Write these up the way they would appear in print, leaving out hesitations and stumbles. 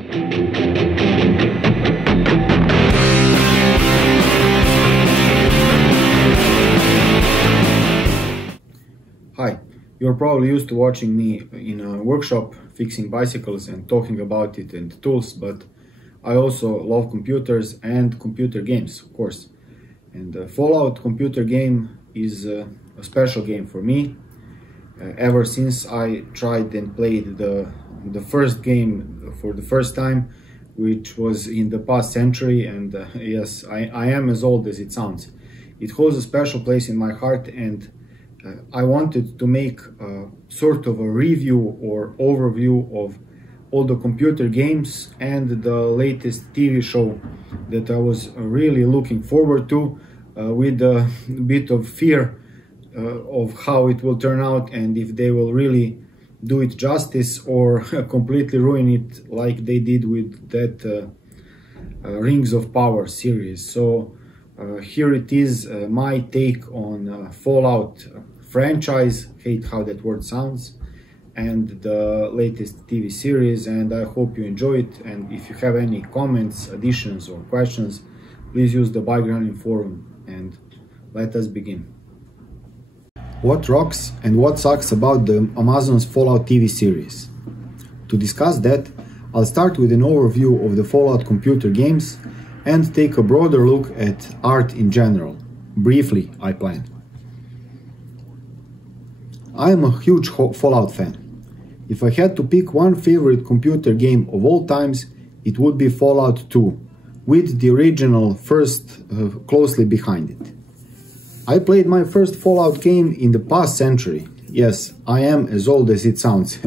Hi, you're probably used to watching me in a workshop fixing bicycles and talking about it and tools, but I also love computers and computer games, of course. And Fallout computer game is a special game for me. Ever since I tried and played the first game for the first time, which was in the past century, and yes, I am as old as it sounds. It holds a special place in my heart, and I wanted to make sort of a review or overview of all the computer games and the latest TV show that I was really looking forward to, with a bit of fear of how it will turn out and if they will really do it justice or completely ruin it like they did with that Rings of Power series. So here it is, my take on Fallout franchise, hate how that word sounds, and the latest TV series, and I hope you enjoy it. And if you have any comments, additions or questions, please use the BikeGremlin forum, and let us begin. What rocks and what sucks about the Amazon's Fallout TV series? To discuss that, I'll start with an overview of the Fallout computer games and take a broader look at art in general. Briefly, I plan. I am a huge Fallout fan. If I had to pick one favorite computer game of all times, it would be Fallout 2, with the original first closely behind it. I played my first Fallout game in the past century. Yes, I am as old as it sounds.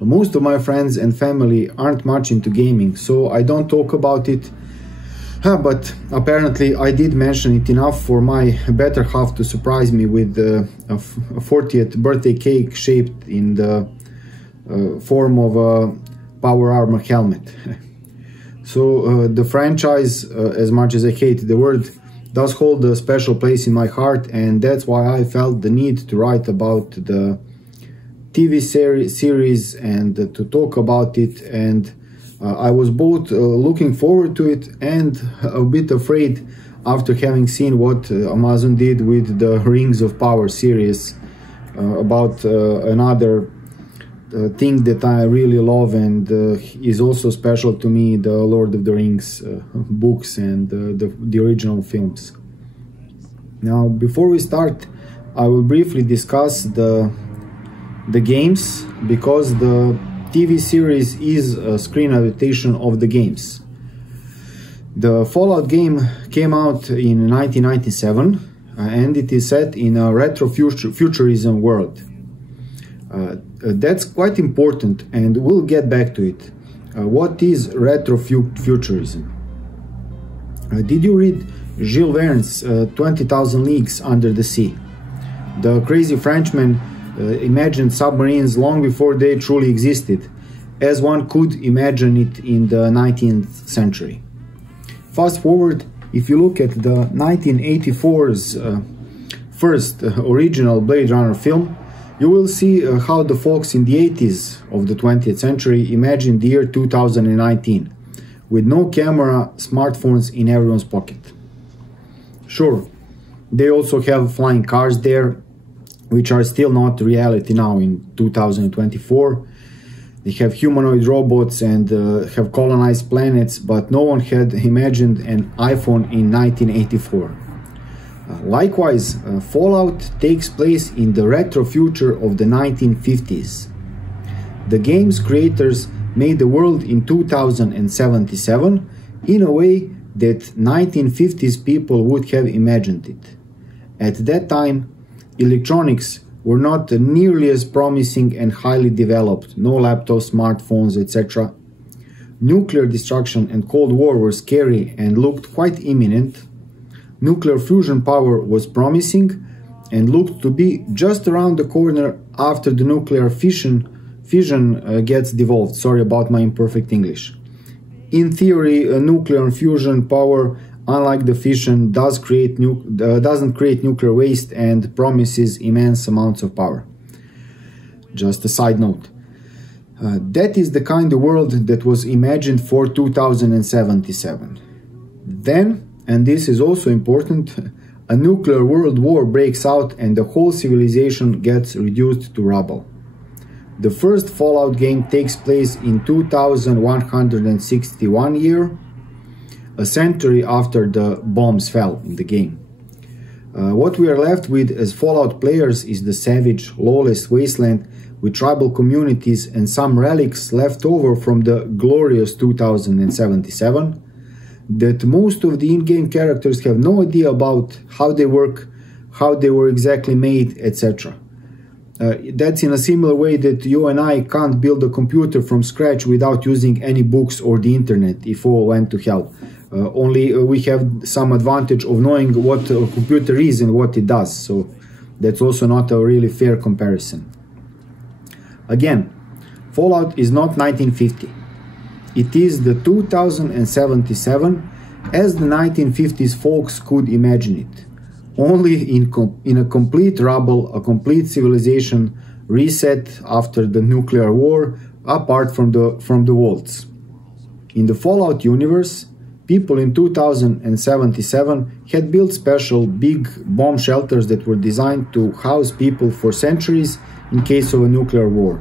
Most of my friends and family aren't much into gaming, so I don't talk about it. But apparently I did mention it enough for my better half to surprise me with a 40th birthday cake shaped in the form of a power armor helmet. So the franchise, as much as I hate the word, does hold a special place in my heart, and that's why I felt the need to write about the TV series and to talk about it. And I was both looking forward to it and a bit afraid after having seen what Amazon did with the Rings of Power series, about another thing that I really love and is also special to me, the Lord of the Rings books and the original films. Now, before we start, I will briefly discuss the games, because the TV series is a screen adaptation of the games. The Fallout game came out in 1997 and it is set in a retro-futurism world. That's quite important, and we'll get back to it. What is retro-futurism? Did you read Jules Verne's 20,000 Leagues Under the Sea? The crazy Frenchman imagined submarines long before they truly existed, as one could imagine it in the 19th century. Fast forward, if you look at the 1984's first original Blade Runner film, you will see how the folks in the 80s of the 20th century imagined the year 2019, with no camera, smartphones in everyone's pocket. Sure, they also have flying cars there, which are still not reality now in 2024. They have humanoid robots and have colonized planets, but no one had imagined an iPhone in 1984. Likewise, Fallout takes place in the retro future of the 1950s. The game's creators made the world in 2077 in a way that 1950s people would have imagined it. At that time, electronics were not nearly as promising and highly developed, no laptops, smartphones, etc. Nuclear destruction and Cold War were scary and looked quite imminent. Nuclear fusion power was promising and looked to be just around the corner after the nuclear fission gets devolved. Sorry about my imperfect English. In theory, nuclear fusion power, unlike the fission, doesn't create nuclear waste and promises immense amounts of power. Just a side note. That is the kind of world that was imagined for 2077. Then, and this is also important, a nuclear world war breaks out and the whole civilization gets reduced to rubble. The first Fallout game takes place in 2161 year, a century after the bombs fell in the game. What we are left with as Fallout players is the savage, lawless wasteland with tribal communities and some relics left over from the glorious 2077 that most of the in-game characters have no idea about how they work, how they were exactly made, etc. That's in a similar way that you and I can't build a computer from scratch without using any books or the internet if all went to hell. Only we have some advantage of knowing what a computer is and what it does, so that's also not a really fair comparison. Again, Fallout is not 1950. It is the 2077 as the 1950s folks could imagine it. Only in a complete rubble, a complete civilization reset after the nuclear war, apart from the vaults. In the Fallout universe, people in 2077 had built special big bomb shelters that were designed to house people for centuries in case of a nuclear war,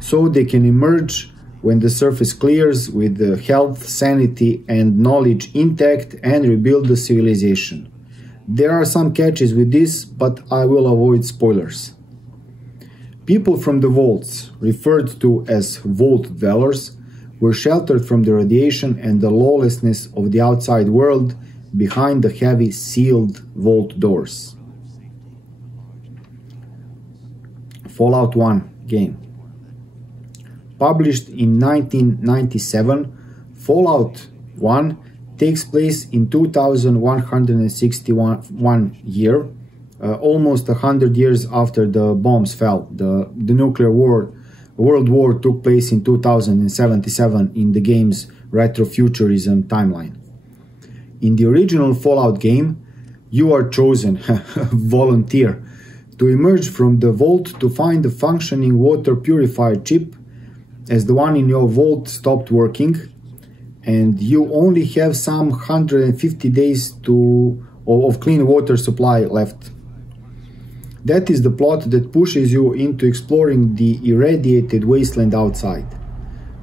so they can emerge when the surface clears with the health, sanity and knowledge intact and rebuild the civilization. There are some catches with this, but I will avoid spoilers. People from the vaults, referred to as vault dwellers, were sheltered from the radiation and the lawlessness of the outside world behind the heavy sealed vault doors. Fallout 1 game. Published in 1997, Fallout 1 takes place in 2161 year, almost 100 years after the bombs fell. The nuclear world war took place in 2077 in the game's retro-futurism timeline. In the original Fallout game, you are chosen, volunteer, to emerge from the vault to find a functioning water purifier chip, as the one in your vault stopped working, and you only have some 150 days of clean water supply left. That is the plot that pushes you into exploring the irradiated wasteland outside.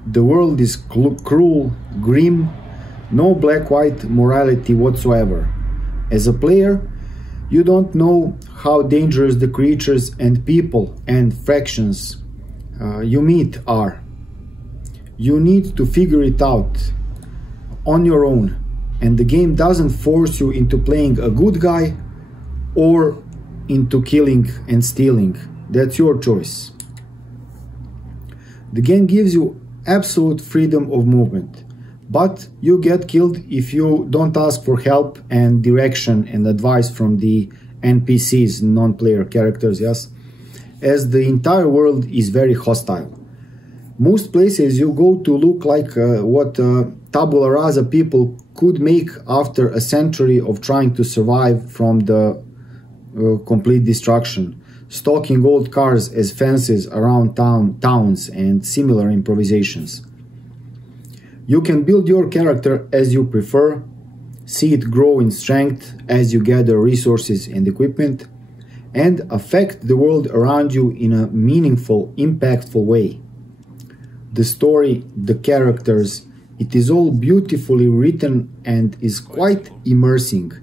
The world is cruel, grim, no black-white morality whatsoever. As a player, you don't know how dangerous the creatures and people and factions you meet are. You need to figure it out on your own, and the game doesn't force you into playing a good guy or into killing and stealing. That's your choice. The game gives you absolute freedom of movement, but you get killed if you don't ask for help and direction and advice from the NPCs, non-player characters, yes, as the entire world is very hostile. Most places you go to look like what tabula rasa people could make after a century of trying to survive from the complete destruction, stalking old cars as fences around towns and similar improvisations. You can build your character as you prefer, see it grow in strength as you gather resources and equipment, and affect the world around you in a meaningful, impactful way. The story, the characters, it is all beautifully written and is quite immersing.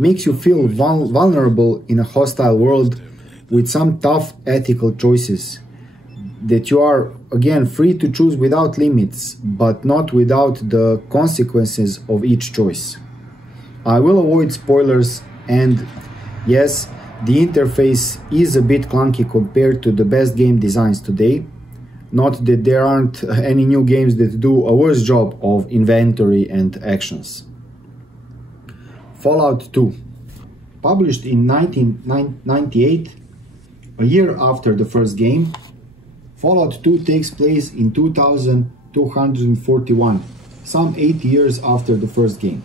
Makes you feel vulnerable in a hostile world with some tough ethical choices that you are, again, free to choose without limits, but not without the consequences of each choice. I will avoid spoilers, and yes, the interface is a bit clunky compared to the best game designs today. Not that there aren't any new games that do a worse job of inventory and actions. Fallout 2. Published in 1998, a year after the first game, Fallout 2 takes place in 2241, some 8 years after the first game.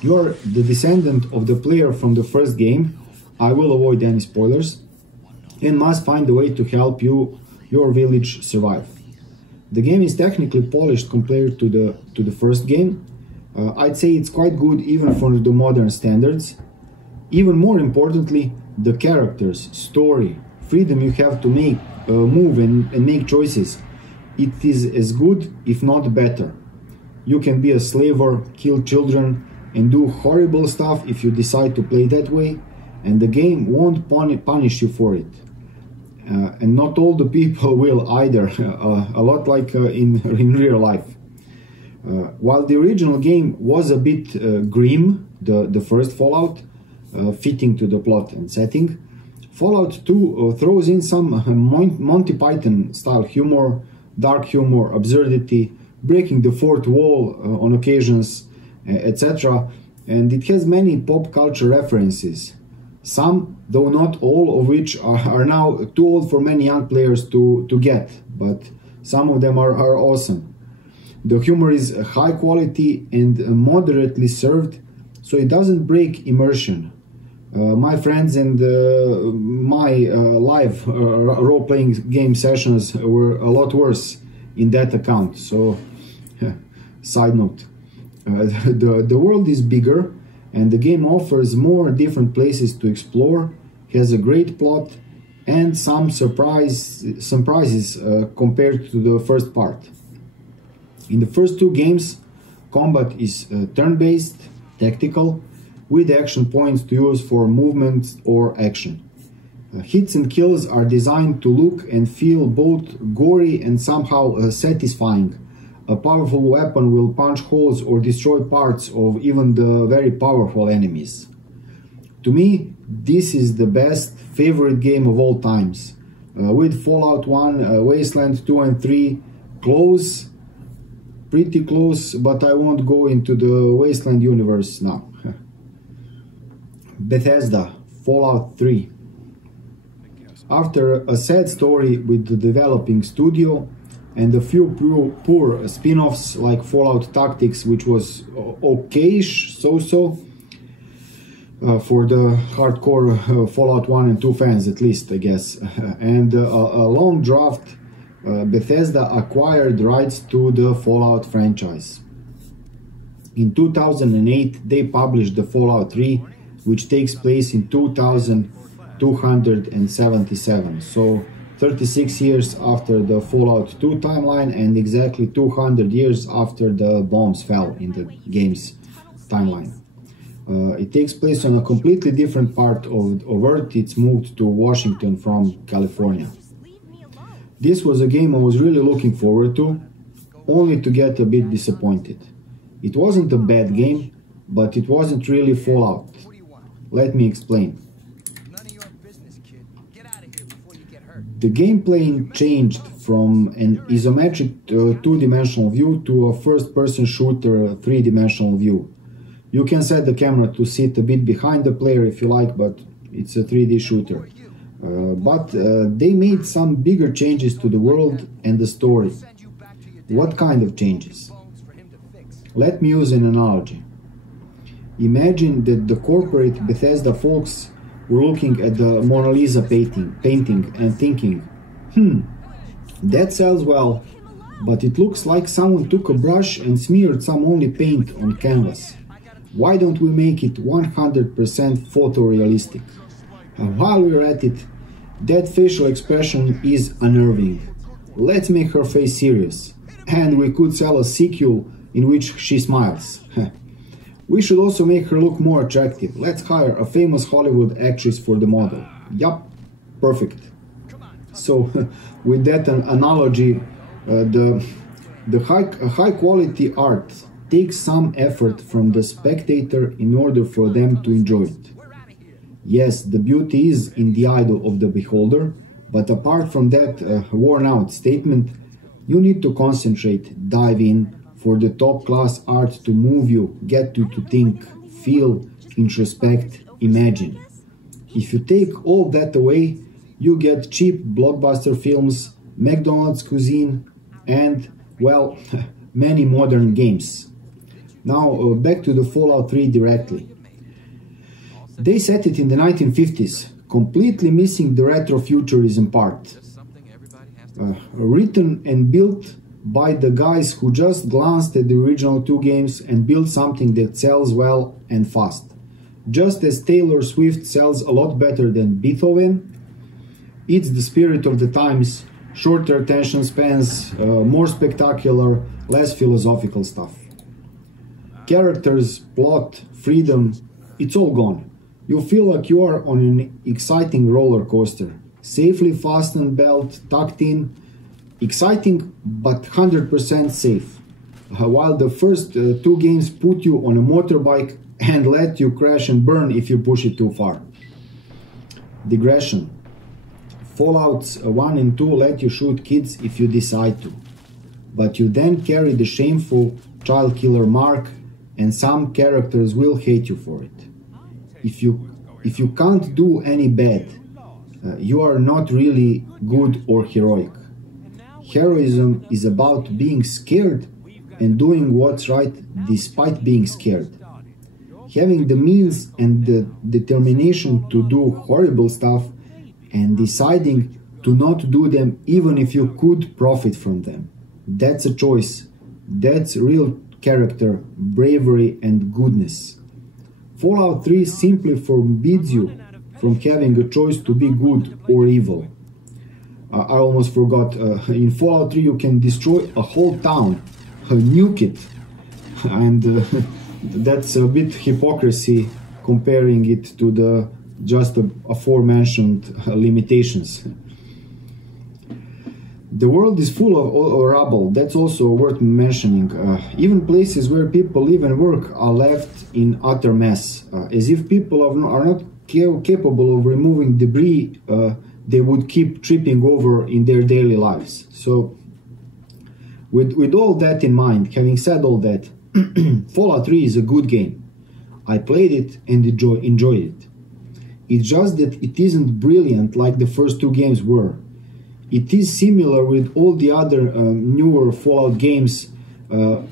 You are the descendant of the player from the first game, I will avoid any spoilers, and must find a way to help your village survive. The game is technically polished compared to the first game. I'd say it's quite good even for the modern standards. Even more importantly, the characters, story, freedom you have to make, move and make choices. It is as good, if not better. You can be a slaver, kill children, and do horrible stuff if you decide to play that way, and the game won't punish you for it. And not all the people will either, a lot like in real life. While the original game was a bit grim, the first Fallout, fitting to the plot and setting, Fallout 2 throws in some Monty Python style humor, dark humor, absurdity, breaking the fourth wall on occasions, etc. And it has many pop culture references. Some, though not all of which are now too old for many young players to get, but some of them are awesome. The humor is high quality and moderately served, so it doesn't break immersion. My friends and my live role-playing game sessions were a lot worse in that account, so side note. The world is bigger and the game offers more different places to explore, has a great plot and some surprises compared to the first part. In the first two games, combat is turn-based, tactical, with action points to use for movement or action. Hits and kills are designed to look and feel both gory and somehow satisfying. A powerful weapon will punch holes or destroy parts of even the very powerful enemies. To me, this is the best favorite game of all times. With Fallout 1, Wasteland 2 and 3 close, pretty close, but I won't go into the Wasteland universe now. Bethesda, Fallout 3. After a sad story with the developing studio and a few poor spin-offs like Fallout Tactics, which was okayish, so-so, for the hardcore Fallout 1 and 2 fans at least, I guess, and a long draft, Bethesda acquired rights to the Fallout franchise. In 2008, they published the Fallout 3, which takes place in 2277, so 36 years after the Fallout 2 timeline and exactly 200 years after the bombs fell in the game's timeline. It takes place on a completely different part of Earth. It's moved to Washington from California. This was a game I was really looking forward to, only to get a bit disappointed. It wasn't a bad game, but it wasn't really Fallout. Let me explain. The gameplay changed from an isometric two-dimensional view to a first-person shooter three-dimensional view. You can set the camera to sit a bit behind the player if you like, but it's a 3D shooter. But they made some bigger changes to the world and the story. What kind of changes? Let me use an analogy. Imagine that the corporate Bethesda folks were looking at the Mona Lisa painting and thinking, that sells well, but it looks like someone took a brush and smeared some only paint on canvas. Why don't we make it 100% photorealistic? And while we're at it, that facial expression is unnerving. Let's make her face serious, and we could sell a sequel in which she smiles. We should also make her look more attractive. Let's hire a famous Hollywood actress for the model. Yup, perfect. So, with that analogy, the high quality art takes some effort from the spectator in order for them to enjoy it. Yes, the beauty is in the eye of the beholder, but apart from that worn out statement, you need to concentrate, dive in, for the top-class art to move you, get you to think, feel, introspect, imagine. If you take all that away, you get cheap blockbuster films, McDonald's cuisine, and, well, many modern games. Now, back to the Fallout 3 directly. They set it in the 1950s, completely missing the retro-futurism part. Written and built by the guys who just glanced at the original two games and built something that sells well and fast. Just as Taylor Swift sells a lot better than Beethoven, it's the spirit of the times, shorter attention spans, more spectacular, less philosophical stuff. Characters, plot, freedom, it's all gone. You feel like you are on an exciting roller coaster, safely fastened belt, tucked in, exciting but 100% safe. While the first two games put you on a motorbike and let you crash and burn if you push it too far. Digression. Fallouts 1 and 2 let you shoot kids if you decide to, but you then carry the shameful child killer mark, and some characters will hate you for it. If you can't do any bad, you are not really good or heroic. Heroism is about being scared and doing what's right despite being scared. Having the means and the determination to do horrible stuff and deciding to not do them even if you could profit from them. That's a choice. That's real character, bravery and goodness. Fallout 3 simply forbids you from having a choice to be good or evil. I almost forgot, in Fallout 3 you can destroy a whole town, nuke it, and that's a bit hypocrisy comparing it to the just aforementioned limitations. The world is full of rubble, that's also worth mentioning. Even places where people live and work are left in utter mess, as if people are not capable of removing debris they would keep tripping over in their daily lives. So, with all that in mind, having said all that, Fallout 3 is a good game. I played it and enjoyed it. It's just that it isn't brilliant like the first two games were. It is similar with all the other newer Fallout games, all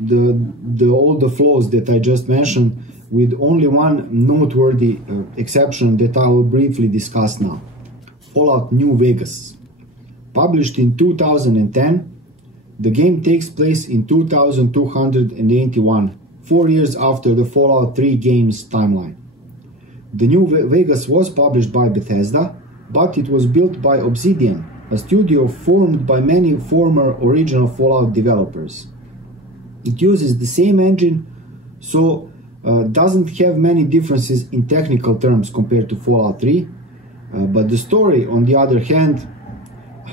the flaws that I just mentioned, with only one noteworthy exception that I will briefly discuss now. Fallout New Vegas. Published in 2010, the game takes place in 2281, 4 years after the Fallout 3 game's timeline. The New Vegas was published by Bethesda, but it was built by Obsidian, a studio formed by many former original Fallout developers. It uses the same engine, so doesn't have many differences in technical terms compared to Fallout 3, but the story, on the other hand,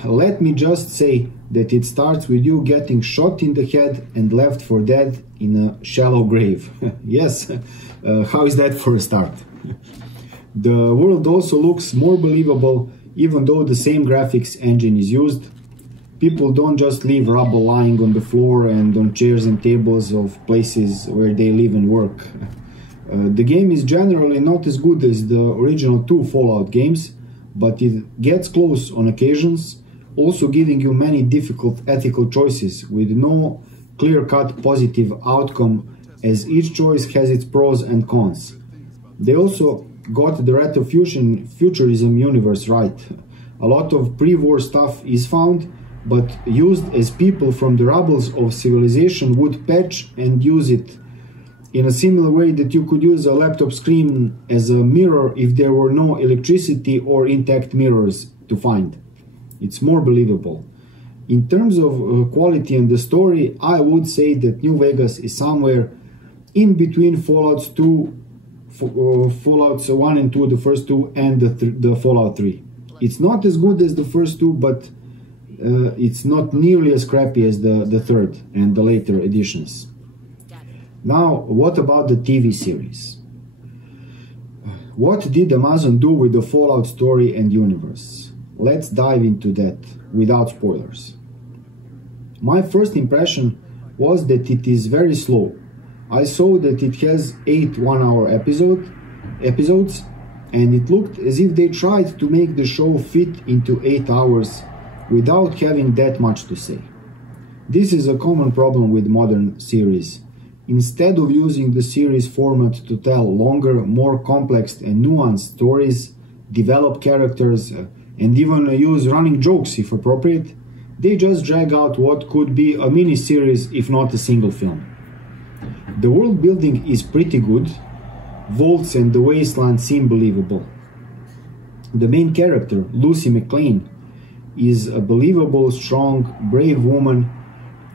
let me just say that it starts with you getting shot in the head and left for dead in a shallow grave. Yes, how is that for a start? The world also looks more believable, even though the same graphics engine is used. People don't just leave rubble lying on the floor and on chairs and tables of places where they live and work. The game is generally not as good as the original two Fallout games, but it gets close on occasions, also giving you many difficult ethical choices with no clear-cut positive outcome, as each choice has its pros and cons. They also got the retro-futurism universe right. A lot of pre-war stuff is found, but used as people from the rubbles of civilization would patch and use it in a similar way that you could use a laptop screen as a mirror if there were no electricity or intact mirrors to find. It's more believable. In terms of quality and the story, I would say that New Vegas is somewhere in between Fallouts 2, Fallouts 1 and 2, the first two, and the Fallout 3. It's not as good as the first two, but it's not nearly as crappy as the third and the later editions. Now, what about the TV series? What did Amazon do with the Fallout story and universe? Let's dive into that without spoilers. My first impression was that it is very slow. I saw that it has 8 one-hour episodes, and it looked as if they tried to make the show fit into 8 hours without having that much to say. This is a common problem with modern series. Instead of using the series format to tell longer, more complex and nuanced stories, develop characters, and even use running jokes if appropriate, they just drag out what could be a mini-series if not a single film. The world building is pretty good, vaults and the wasteland seem believable. The main character, Lucy MacLean, is a believable, strong, brave woman,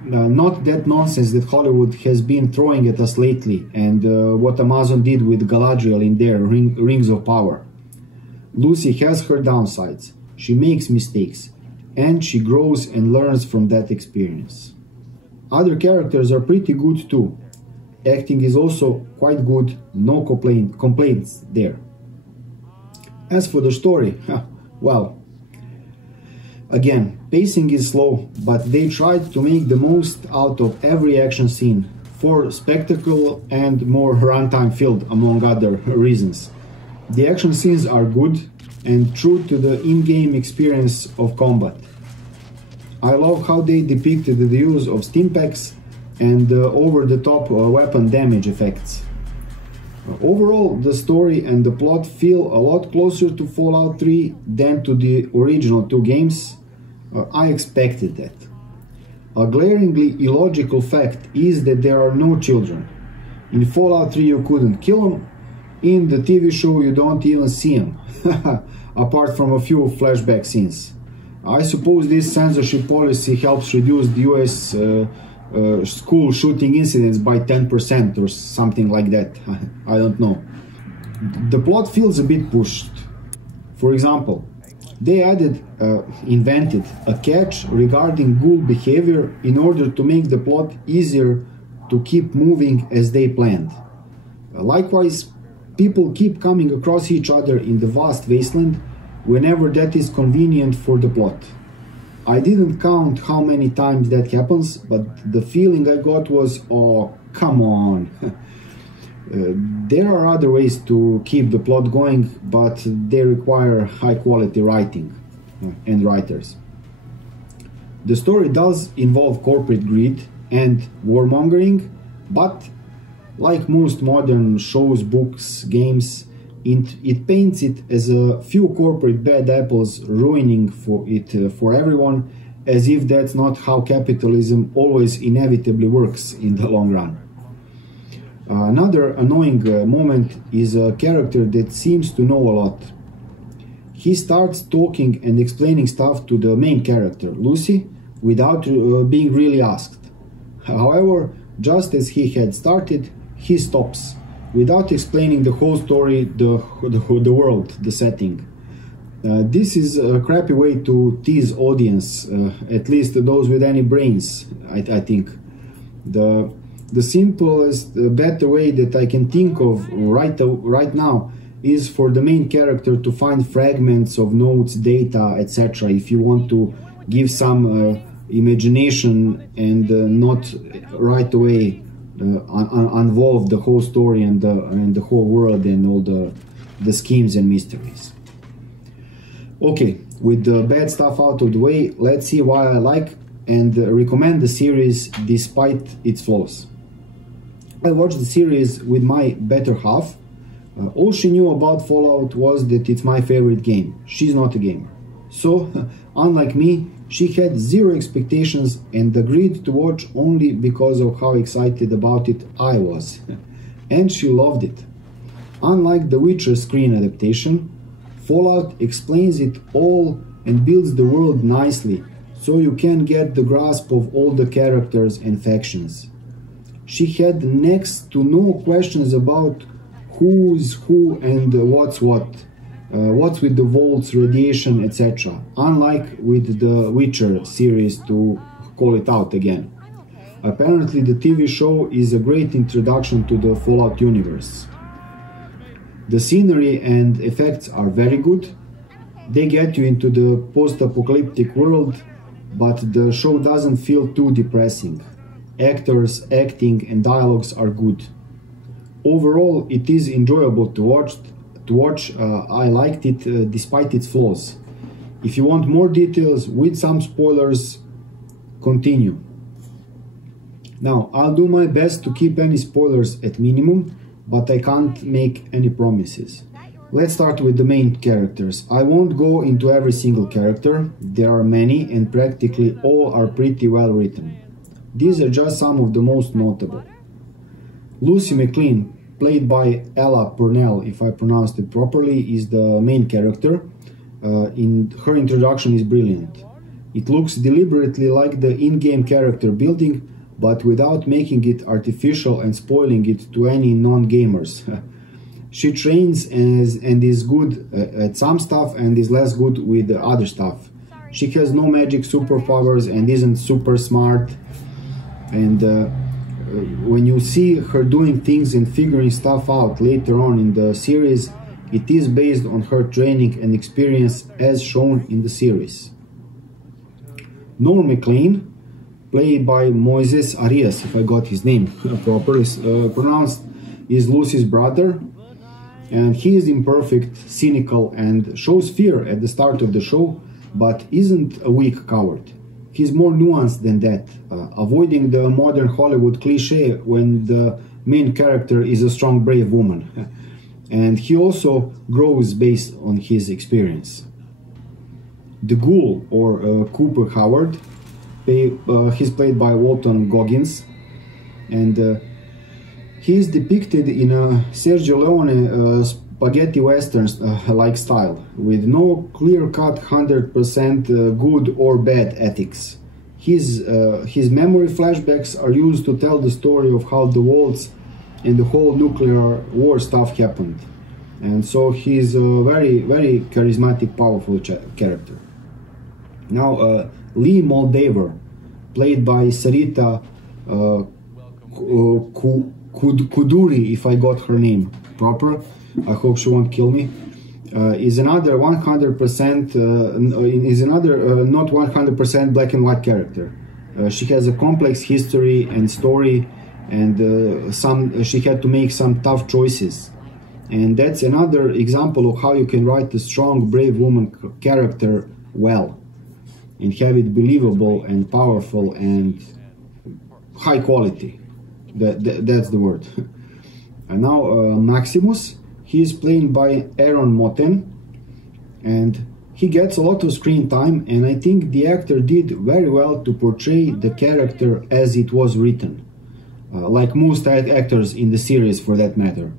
not that nonsense that Hollywood has been throwing at us lately and what Amazon did with Galadriel in their Rings of Power. Lucy has her downsides, she makes mistakes, and she grows and learns from that experience. Other characters are pretty good too. Acting is also quite good, no complaints there. As for the story, well, again, pacing is slow, but they tried to make the most out of every action scene for spectacle and more runtime filled, among other reasons. The action scenes are good and true to the in-game experience of combat. I love how they depicted the use of stimpaks and over-the-top weapon damage effects. Overall, the story and the plot feel a lot closer to Fallout 3 than to the original two games. I expected that. A glaringly illogical fact is that there are no children. In Fallout 3 you couldn't kill them, in the TV show you don't even see them, apart from a few flashback scenes. I suppose this censorship policy helps reduce the US school shooting incidents by 10% or something like that. I don't know. The plot feels a bit pushed. For example, they invented a catch regarding ghoul behavior in order to make the plot easier to keep moving as they planned. Likewise, people keep coming across each other in the vast wasteland whenever that is convenient for the plot. I didn't count how many times that happens, but the feeling I got was, oh, come on. There are other ways to keep the plot going, but they require high quality writing and writers. The story does involve corporate greed and warmongering, but like most modern shows, books, games, it paints it as a few corporate bad apples ruining for everyone, as if that's not how capitalism always inevitably works in the long run. Another annoying moment is a character that seems to know a lot. He starts talking and explaining stuff to the main character, Lucy, without being really asked. However, just as he had started, he stops, without explaining the whole story, the world, the setting. This is a crappy way to tease audience, at least those with any brains, I think. The simplest, better way that I can think of right now is for the main character to find fragments of notes, data, etc. if you want to give some imagination and not right away involve the whole story and the whole world and all the schemes and mysteries. Okay, with the bad stuff out of the way, let's see why I like and recommend the series despite its flaws. I watched the series with my better half. All she knew about Fallout was that it's my favorite game. She's not a gamer. So, unlike me, she had zero expectations and agreed to watch only because of how excited about it I was. And she loved it. Unlike the Witcher screen adaptation, Fallout explains it all and builds the world nicely, so you can get the grasp of all the characters and factions. She had next to no questions about who's who and what's what. What's with the vaults, radiation, etc. Unlike with the Witcher series, to call it out again. Apparently the TV show is a great introduction to the Fallout universe. The scenery and effects are very good. They get you into the post-apocalyptic world, but the show doesn't feel too depressing. Actors, acting and dialogues are good. Overall, it is enjoyable to watch. I liked it despite its flaws. If you want more details with some spoilers, continue. Now, I'll do my best to keep any spoilers at minimum, but I can't make any promises. Let's start with the main characters. I won't go into every single character, there are many and practically all are pretty well written. These are just some of the most notable. Lucy MacLean, played by Ella Purnell, if I pronounced it properly, is the main character. Her introduction is brilliant. It looks deliberately like the in-game character building, but without making it artificial and spoiling it to any non-gamers. She trains and is good at some stuff and is less good with the other stuff. She has no magic superpowers and isn't super smart. And when you see her doing things and figuring stuff out later on in the series, it is based on her training and experience as shown in the series. Noel MacLean, played by Moises Arias, if I got his name properly pronounced, is Lucy's brother. And he is imperfect, cynical, and shows fear at the start of the show, but isn't a weak coward. He's more nuanced than that, avoiding the modern Hollywood cliche when the main character is a strong, brave woman. And he also grows based on his experience. The Ghoul, or Cooper Howard, he's played by Walton Goggins, and he is depicted in a Sergio Leone spaghetti westerns like style, with no clear-cut 100% good or bad ethics. His memory flashbacks are used to tell the story of how the waltz and the whole nuclear war stuff happened. And so he's a very, very charismatic, powerful character. Now, Lee Moldaver, played by Sarita Kuduri, if I got her name proper, I hope she won't kill me, is another 100% not 100% black and white character. She has a complex history and story, and she had to make some tough choices. And that's another example of how you can write a strong, brave woman character well and have it believable and powerful and high quality. That's the word. And now Maximus, he is played by Aaron Moten, and he gets a lot of screen time, and I think the actor did very well to portray the character as it was written, like most actors in the series for that matter.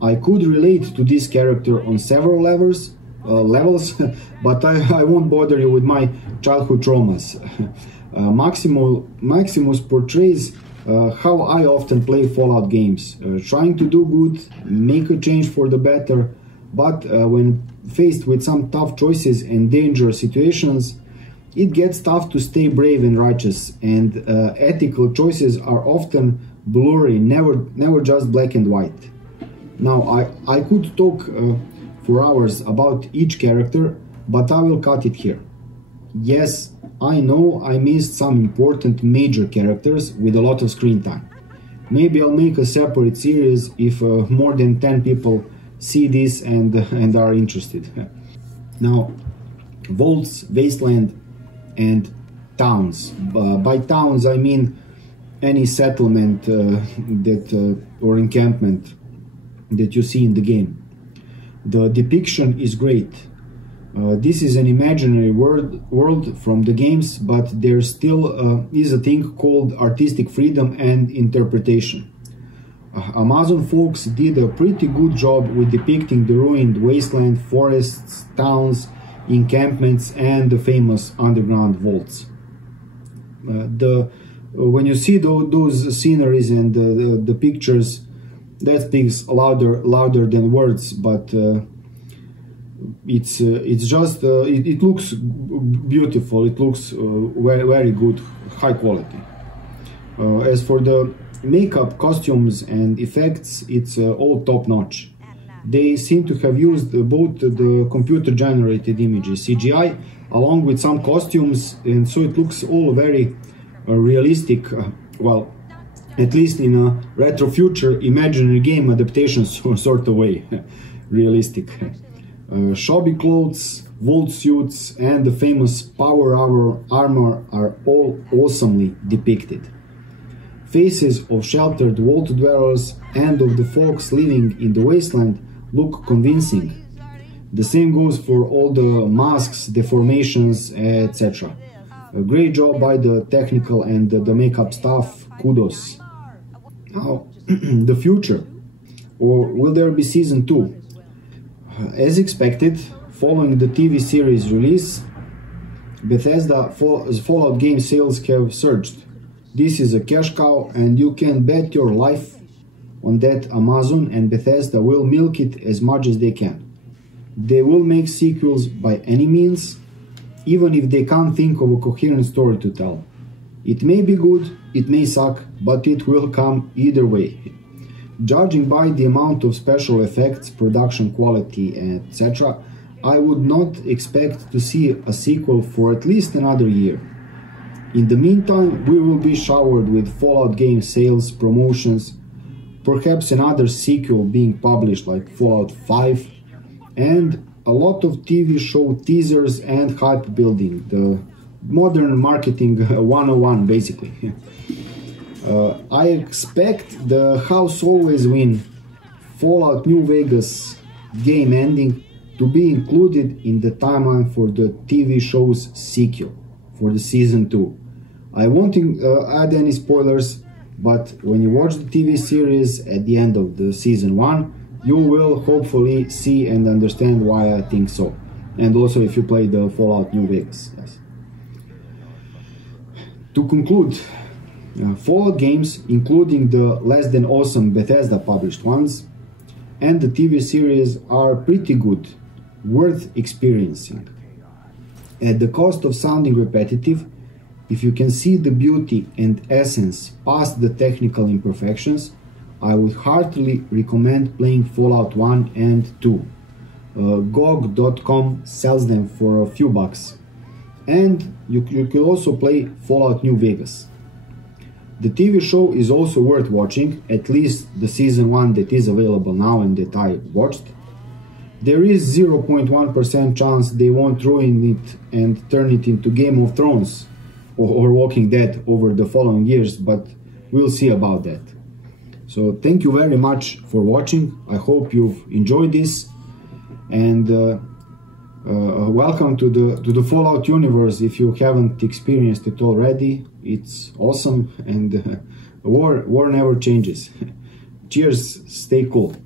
I could relate to this character on several levels, but I won't bother you with my childhood traumas. Maximus portrays how I often play Fallout games, trying to do good, make a change for the better, but when faced with some tough choices and dangerous situations, it gets tough to stay brave and righteous, and ethical choices are often blurry, never just black and white. Now, I could talk for hours about each character, but I will cut it here. Yes, I know I missed some important major characters with a lot of screen time. Maybe I'll make a separate series if more than 10 people see this and are interested. Now, vaults, wasteland, and towns. By towns I mean any settlement or encampment that you see in the game. The depiction is great. This is an imaginary world from the games, but there still is a thing called artistic freedom and interpretation. Amazon folks did a pretty good job with depicting the ruined wasteland, forests, towns, encampments, and the famous underground vaults. When you see those sceneries and the pictures, that speaks louder than words, but it looks beautiful. It looks very good, high quality. As for the makeup, costumes, and effects, it's all top notch. They seem to have used both the computer generated images, CGI, along with some costumes, and so it looks all very realistic. Well, at least in a retro-future imaginary game adaptation sort of way, realistic. Shabby clothes, vault suits, and the famous power armor are all awesomely depicted. Faces of sheltered vault dwellers and of the folks living in the wasteland look convincing. The same goes for all the masks, deformations, etc. A great job by the technical and the makeup staff, kudos. Now, the future, or will there be season 2? As expected, following the TV series release, Bethesda Fallout game sales have surged. This is a cash cow and you can bet your life on that Amazon and Bethesda will milk it as much as they can. They will make sequels by any means, even if they can't think of a coherent story to tell. It may be good, it may suck, but it will come either way. Judging by the amount of special effects, production quality, etc., I would not expect to see a sequel for at least another year. In the meantime, we will be showered with Fallout game sales, promotions, perhaps another sequel being published like Fallout 5, and a lot of TV show teasers and hype building, the modern marketing 101 basically. I expect the House Always Win Fallout New Vegas game ending to be included in the timeline for the TV show's sequel, for the season 2. I won't add any spoilers, but when you watch the TV series at the end of the season 1, you will hopefully see and understand why I think so. And also if you play the Fallout New Vegas. Yes. To conclude, Fallout games, including the less than awesome Bethesda published ones, and the TV series are pretty good, worth experiencing. At the cost of sounding repetitive, if you can see the beauty and essence past the technical imperfections, I would heartily recommend playing Fallout 1 and 2. GOG.com sells them for a few bucks. And you can also play Fallout New Vegas. The TV show is also worth watching, at least the season 1 that is available now and that I watched. There is 0.1% chance they won't ruin it and turn it into Game of Thrones or Walking Dead over the following years, but we'll see about that. So thank you very much for watching. I hope you've enjoyed this, and welcome to the Fallout universe if you haven't experienced it already. It's awesome, and war never changes. Cheers, stay cool.